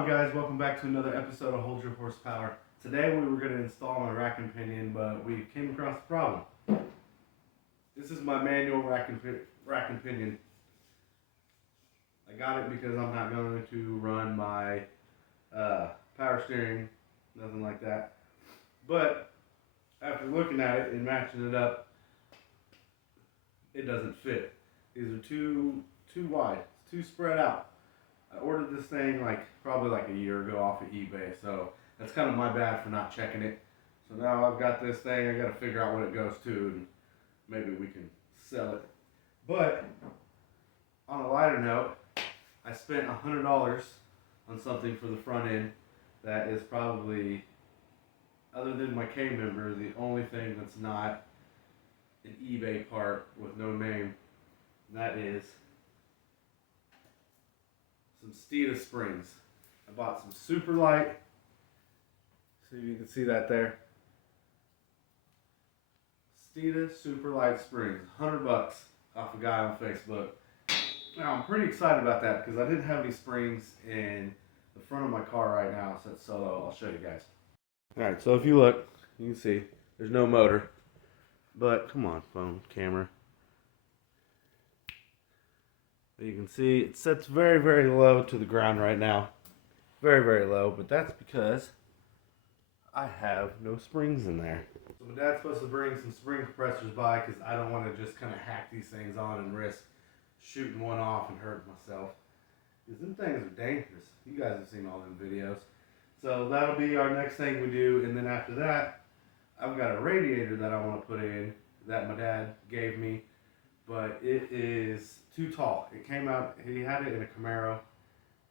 on, guys? Welcome back to another episode of Hold Your Horsepower. Today we were going to install my rack and pinion, but we came across a problem. This is my manual rack and pinion. I got it because I'm not going to run my power steering, nothing like that. But after looking at it and matching it up, it doesn't fit. These are too wide. It's too spread out. I ordered this thing probably a year ago off of eBay, so that's kind of my bad for not checking it. So now I've got this thing, I got to figure out what it goes to, and maybe we can sell it. But on a lighter note, I spent $100 on something for the front end that is probably, other than my K member, the only thing that's not an eBay part with no name. And that is some Steeda springs. I bought some super light. See if you can see that there. Steeda super light springs, $100 off a guy on Facebook. Now I'm pretty excited about that because I didn't have any springs in the front of my car right now, so it's solo. I'll show you guys. All right, so if you look, you can see there's no motor. But come on, phone, camera. You can see it sets very, very low to the ground right now. Very, very low, but that's because I have no springs in there. So my dad's supposed to bring some spring compressors by because I don't want to just kind of hack these things on and risk shooting one off and hurting myself. Because them things are dangerous. You guys have seen all them videos. So that'll be our next thing we do, and then after that, I've got a radiator that I want to put in that my dad gave me, but it is too tall. It came out, he had it in a Camaro,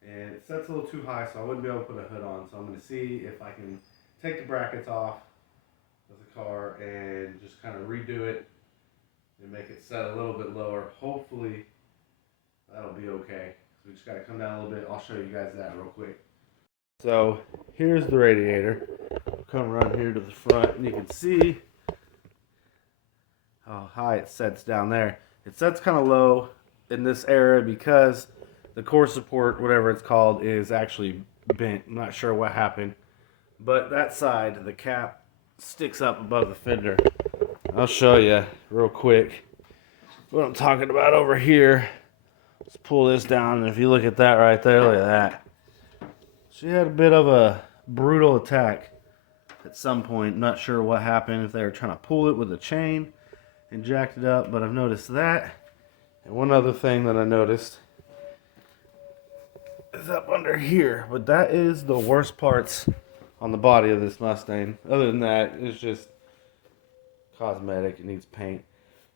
and it sets a little too high, so I wouldn't be able to put a hood on. So I'm going to see if I can take the brackets off of the car and just kind of redo it and make it set a little bit lower. Hopefully that'll be okay. So we just got to come down a little bit. I'll show you guys that real quick. So here's the radiator. Come around here to the front, and you can see how high it sets down there. It sets kind of low in this area because the core support, whatever it's called, is actually bent. I'm not sure what happened, but that side, the cap sticks up above the fender. I'll show you real quick what I'm talking about over here. Let's pull this down, and if you look at that right there, look at that. She had a bit of a brutal attack at some point. Not sure what happened, if they were trying to pull it with a chain and jacked it up, but I've noticed that. And one other thing that I noticed is up under here, but that is the worst parts on the body of this Mustang. Other than that, it's just cosmetic. It needs paint.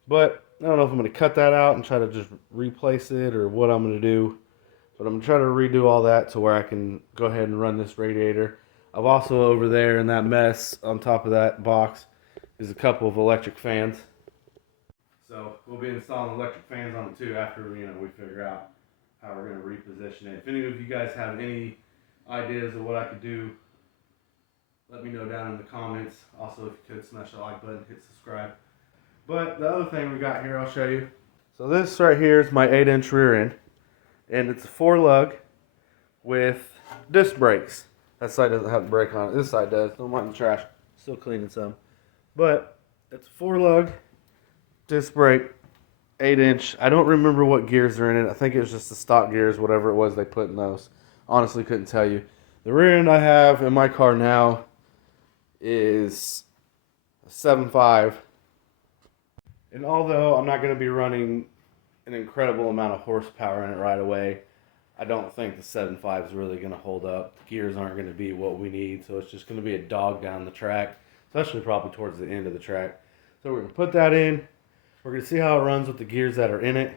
But I don't know if I'm going to cut that out and try to just replace it or what I'm going to do. But I'm going to try to redo all that to where I can go ahead and run this radiator. I've also, over there in that mess on top of that box, is a couple of electric fans. So we'll be installing electric fans on it too after we figure out how we're going to reposition it. If any of you guys have any ideas of what I could do, let me know down in the comments. Also, if you could smash the like button, hit subscribe. But the other thing we got here, I'll show you. So this right here is my 8-inch rear end, and it's a 4-lug with disc brakes. That side doesn't have the brake on it. This side does. Don't mind the trash. Still cleaning some. But it's a 4-lug disc brake, 8-inch. I don't remember what gears are in it. I think it was just the stock gears, whatever it was they put in those. Honestly, couldn't tell you. The rear end I have in my car now is a 7.5. And although I'm not going to be running an incredible amount of horsepower in it right away, I don't think the 7.5 is really going to hold up. The gears aren't going to be what we need, so it's just going to be a dog down the track, especially probably towards the end of the track. So we're going to put that in. We're going to see how it runs with the gears that are in it.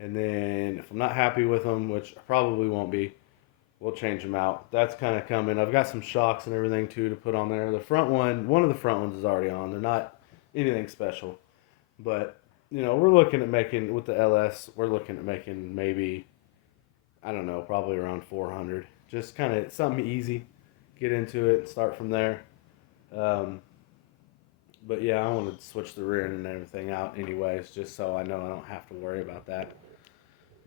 And then if I'm not happy with them, which I probably won't be, we'll change them out. That's kind of coming. I've got some shocks and everything too to put on there. The front one of the front ones is already on. They're not anything special. But, we're looking at making, with the LS, we're looking at making maybe, I don't know, probably around 400. Just kind of something easy. Get into it and start from there. But yeah, I want to switch the rear end and everything out anyways, just so I know I don't have to worry about that.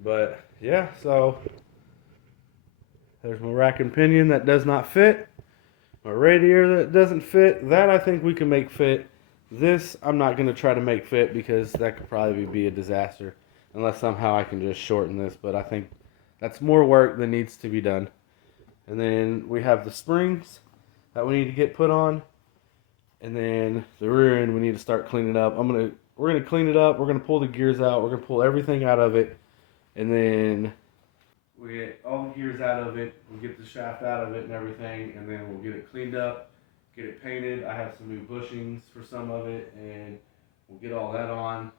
But yeah, so There's my rack and pinion that does not fit. My radiator that doesn't fit. That I think we can make fit. This I'm not going to try to make fit because that could probably be a disaster. Unless somehow I can just shorten this. But I think that's more work than needs to be done. And then we have the springs that we need to get put on. And then the rear end we need to start cleaning up. We're gonna clean it up. We're gonna pull the gears out. We're gonna pull everything out of it. And then we get all the gears out of it. We'll get the shaft out of it and everything. And then we'll get it cleaned up, get it painted. I have some new bushings for some of it, and we'll get all that on.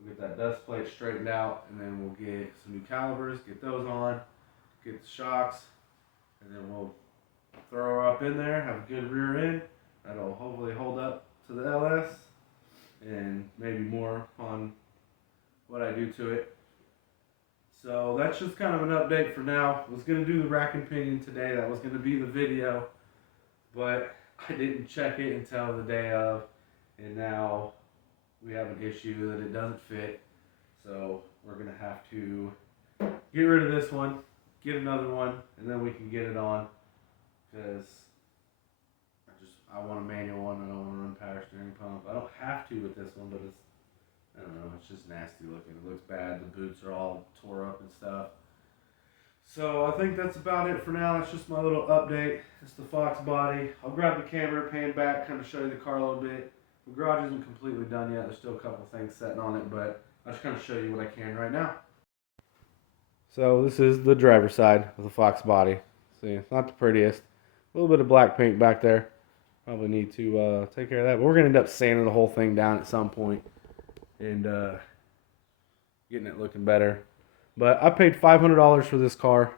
We'll get that dust plate straightened out, and then we'll get some new calipers, get those on, get the shocks, and then we'll throw her up in there, have a good rear end. That'll hopefully hold up to the LS, and maybe more on what I do to it. So that's just kind of an update for now. I was going to do the rack and pinion today. That was going to be the video, but I didn't check it until the day of, and now we have an issue that it doesn't fit. So we're going to have to get rid of this one, get another one, and then we can get it on, because I want a manual one. I don't want to run power steering pump. I don't have to with this one, but I don't know, it's just nasty looking. It looks bad. The boots are all tore up and stuff. So I think that's about it for now. That's just my little update. It's the Fox body. I'll grab the camera, pan back, kind of show you the car a little bit. The garage isn't completely done yet. There's still a couple things setting on it, but I'll just kind of show you what I can right now. So this is the driver's side of the Fox body. See, it's not the prettiest. A little bit of black paint back there. Probably need to take care of that. But we're going to end up sanding the whole thing down at some point and getting it looking better. But I paid $500 for this car.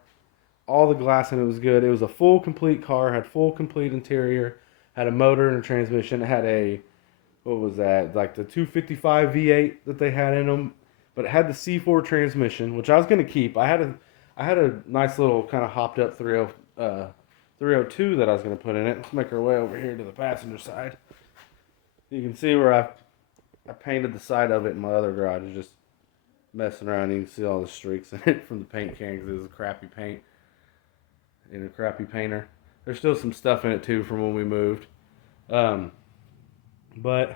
All the glass in it was good. It was a full, complete car. Had full, complete interior. Had a motor and a transmission. It had a, what was that? Like the 255 V8 that they had in them. But it had the C4 transmission, which I was going to keep. I had a nice little kind of hopped up 302 that I was going to put in it. Let's make our way over here to the passenger side. You can see where I painted the side of it in my other garage. It's just messing around. You can see all the streaks in it from the paint can because it was a crappy paint and a crappy painter. There's still some stuff in it too from when we moved. But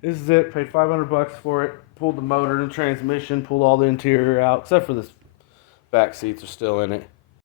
this is it. Paid $500 for it. Pulled the motor and transmission. Pulled all the interior out except for this back seats are still in it.